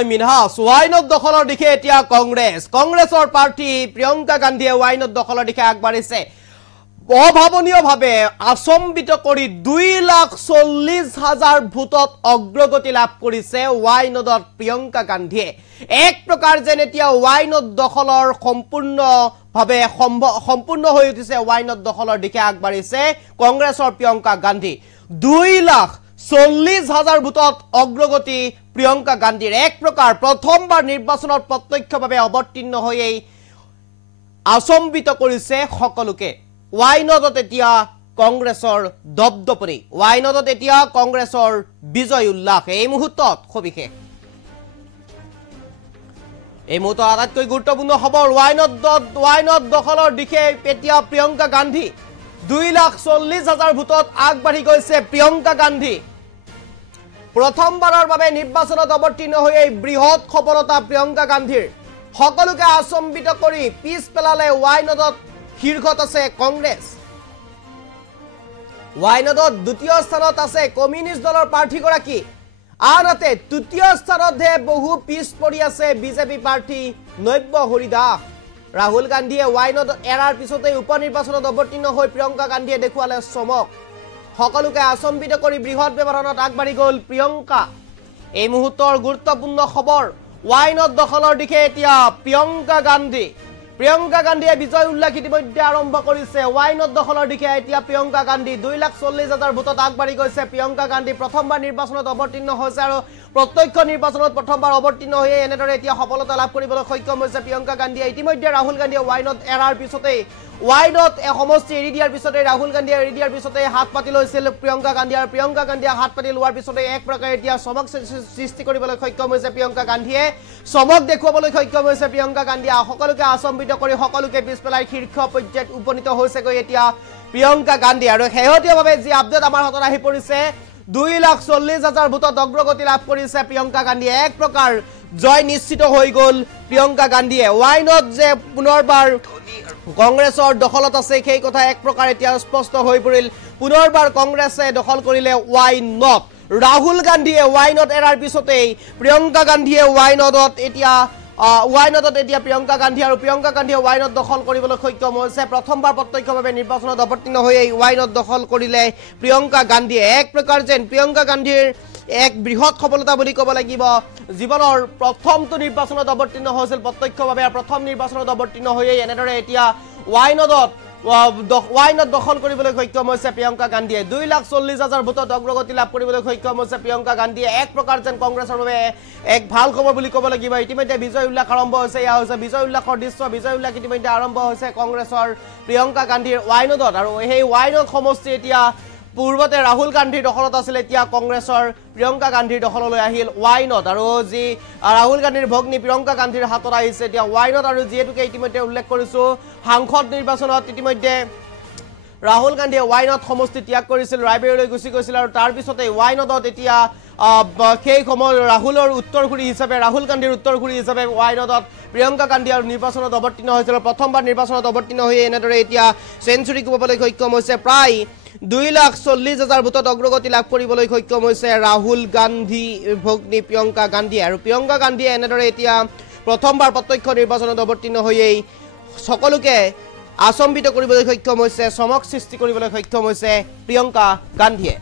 মিনহাস ওয়াইনত দখলৰ দিশে এতিয়া কংগ্ৰেছৰ প্ৰাৰ্থী প্ৰিয়ংকা গান্ধীয়ে ওয়াইনত দখলৰ দিশে আগবাঢ়িছে অভাৱনীয়ভাৱে আচম্বিত কৰি 2,40,000 ভোটত অগ্ৰগতি লাভ কৰিছে ওয়াইনদত প্ৰিয়ংকা গান্ধীয়ে এক প্ৰকাৰ যেন এতিয়া ওয়াইনত দখলৰ সম্পূৰ্ণ হৈ উঠিছে ওয়াইনত দখলৰ দিশে আগবাঢ়িছে কংগ্ৰেছৰ প্ৰিয়ংকা গান্ধী 2,40,000 ভোটত অগ্ৰগতি প্ৰিয়ংকা গান্ধীৰ এক প্ৰকাৰ প্ৰথমবাৰ নিৰ্বাচনত প্ৰত্যক্ষভাৱে অৱতীৰ্ণ হৈ আচম্বিত কৰিছে সকলোকে ওয়াইনদত এতিয়া কংগ্ৰেছৰ দবদপনি ওয়াইনদত এতিয়া কংগ্ৰেছৰ বিজয় উল্লাস এই মুহূৰ্তত সবিশেষ এই মুহূৰ্তত আটাইতকৈ গুৰুত্বপূৰ্ণ খবৰ ওয়াইনত দখলৰ দিশে এতিয়া প্ৰিয়ংকা গান্ধী 2,40,000 ভোটত আগবাঢ়ি গৈছে প্ৰিয়ংকা গান্ধী প্ৰথমবাৰৰ বাবে নিৰ্বাচনত অৱতীৰ্ণ হৈ এই বৃহৎ সফলতা প্ৰিয়ংকা গান্ধীৰ সকলোকে আচম্বিত কৰি পিছ পেলালে ওয়াইনদত শীৰ্ষত আছে কংগ্ৰেছ ওয়াইনদত দ্বিতীয় স্থানত আছে কমিউনিষ্ট দলৰ প্ৰাৰ্থীগৰাকী আনহাতে তৃতীয় স্থানতহে বহু পিছ পৰি আছে বিজেপি প্ৰাৰ্থী নব্য হৰিদাস ৰাহুল গান্ধীয়ে ওয়াইনত এৰাৰ পিছতে উপনিৰ্বাচনত অৱতীৰ্ণ হৈ প্ৰিয়ংকা গান্ধীয়ে দেখুৱালে চমক সকলোকে আচম্বিত কৰি বৃহৎ ব্যৱধানত আগবাঢ়ি গ'ল প্ৰিয়ংকা এই মুহূৰ্তৰ গুৰুত্বপূৰ্ণ খবৰ ওয়াইনত দখলৰ দিশে এতিয়া প্ৰিয়ংকা গান্ধীয়ে বিজয় উল্লাস ইতিমধ্যে আৰম্ভ কৰিছে ওয়াইনত দখলৰ দিশে এতিয়া প্ৰিয়ংকা গান্ধী 2,40,000 ভোটত আগবাঢ়ি গৈছে প্ৰিয়ংকা গান্ধী প্ৰথমবাৰ নিৰ্বাচনত অৱতীৰ্ণ হৈছে আৰু প্ৰত্যক্ষ নিৰ্বাচনত প্ৰথমবাৰ অৱতীৰ্ণ হৈ এনেদৰে এতিয়া সফলতা লাভ কৰিবলৈ সক্ষম হৈছে প্ৰিয়ংকা গান্ধীয়ে ইতিমধ্যে ৰাহুল গান্ধীয়ে ওয়াইনত এৰাৰ পিছতে ওয়াইনত সমষ্টি এৰি দিয়াৰ পিছতে ৰাহুল গান্ধীয়ে এৰি দিয়াৰ পিছতে হাত পাতি লৈছিল প্ৰিয়ংকা গান্ধী আৰু প্ৰিয়ংকা গান্ধীয়ে হাত পাতি লোৱাৰ পিছতে এক প্ৰকাৰ এতিয়া চমক সৃষ্টি কৰিবলৈ সক্ষম হৈছে প্ৰিয়ংকা গান্ধীয়ে চমক দেখুৱাবলৈ সক্ষম হৈছে প্ৰিয়ংকা গান্ধীয়ে সকলোকে আচম্বিত কৰি সকলোকে পিছ পেলাই শীৰ্ষ পৰ্যায়ত উপনীত হৈছেগৈ এতিয়া প্ৰিয়ংকা গান্ধী আৰু শেহতীয়াভাৱে যি আপডেট আমাৰ হাতত আহি পৰিছে 2,40,000 ভোটত অগ্ৰগতি লাভ কৰিছে প্ৰিয়ংকা গান্ধীয়ে এক প্ৰকাৰ জয় নিশ্চিত হৈ গ'ল প্ৰিয়ংকা গান্ধীয়ে ওয়াইনত যে পুনৰবাৰ কংগ্ৰেছৰ দখলত আছে সেই কথা এক প্ৰকাৰ এতিয়া স্পষ্ট হৈ পৰিল পুনৰবাৰ কংগ্ৰেছে দখল কৰিলে ওয়াইনত ৰাহুল গান্ধীয়ে ওয়াইনত এৰাৰ পিছতেই প্ৰিয়ংকা গান্ধীয়ে ওয়াইনদত এতিয়া প্ৰিয়ংকা গান্ধী আৰু প্ৰিয়ংকা গান্ধীয়ে ওয়াইনত দখল কৰিবলৈ সক্ষম হৈছে প্ৰথমবাৰ প্ৰত্যক্ষভাৱে নিৰ্বাচনত অৱতীৰ্ণ হৈ ওয়াইনত দখল কৰিলে প্ৰিয়ংকা গান্ধীয়ে এক প্ৰকাৰ যেন প্ৰিয়ংকা গান্ধীৰ এক বৃহৎ সফলতা বুলি ক'ব লাগিব জীৱনৰ প্ৰথমটো নিৰ্বাচনত অৱতীৰ্ণ হৈছিল প্ৰত্যক্ষভাৱে প্ৰথম নিৰ্বাচনত অৱতীৰ্ণ হৈ এনেদৰে এতিয়া ওয়াইনত দখল কৰিবলৈ সক্ষম হৈছে প্ৰিয়ংকা গান্ধীয়ে 2,40,000 ভোটত অগ্ৰগতি লাভ কৰিবলৈ সক্ষম হৈছে প্ৰিয়ংকা গান্ধীয়ে এক প্ৰকাৰ যেন কংগ্ৰেছৰ বাবে এক ভাল খবৰ বুলি ক'ব লাগিব ইতিমধ্যে বিজয় উল্লাস আৰম্ভ হৈছে এয়া হৈছে বিজয় উল্লাসৰ দৃশ্য বিজয় উল্লাস ইতিমধ্যে আৰম্ভ হৈছে কংগ্ৰেছৰ প্ৰিয়ংকা গান্ধীৰ ওয়াইনদত আৰু সেই ওয়াইনত সমষ্টি এতিয়া পূৰ্বতে ৰাহুল গান্ধীৰ দখলত আছিল এতিয়া কংগ্ৰেছৰ প্ৰিয়ংকা গান্ধীৰ দখললৈ আহিল ওয়াইনত আৰু যি ৰাহুল গান্ধীৰ ভগ্নী প্ৰিয়ংকা গান্ধীৰ হাতত আহিছে এতিয়া ওয়াইনত আৰু যিহেতুকে ইতিমধ্যে উল্লেখ কৰিছো সাংসদ নিৰ্বাচনত ইতিমধ্যে ৰাহুল গান্ধীয়ে ওয়াইনত সমষ্টি ত্যাগ কৰিছিল ৰায়বেৰীলৈ গুচি গৈছিল আৰু তাৰ পিছতে ওয়াইনদত এতিয়া সেই সময় ৰাহুল গান্ধীৰ উত্তৰসূৰী হিচাপে ওয়াইনদত প্ৰিয়ংকা গান্ধী আৰু নিৰ্বাচনত অৱতীৰ্ণ হৈছিল প্ৰথমবাৰ নিৰ্বাচনত অৱতীৰ্ণ হৈ এনেদৰে এতিয়া চেঞ্চুৰী কোবাবলৈ সক্ষম হৈছে প্ৰায় 2,40,000 ভোটত অগ্ৰগতি লাভ কৰিবলৈ সক্ষম হৈছে ৰাহুল গান্ধী ভগ্নী প্ৰিয়ংকা গান্ধী আৰু প্ৰিয়ংকা গান্ধীয়ে এনেদৰে এতিয়া প্ৰথমবাৰ প্ৰত্যক্ষ নিৰ্বাচনত অৱতীৰ্ণ হৈ সকলোকে আচম্বিত কৰিবলৈ সক্ষম হৈছে চমক সৃষ্টি কৰিবলৈ সক্ষম হৈছে প্ৰিয়ংকা গান্ধীয়ে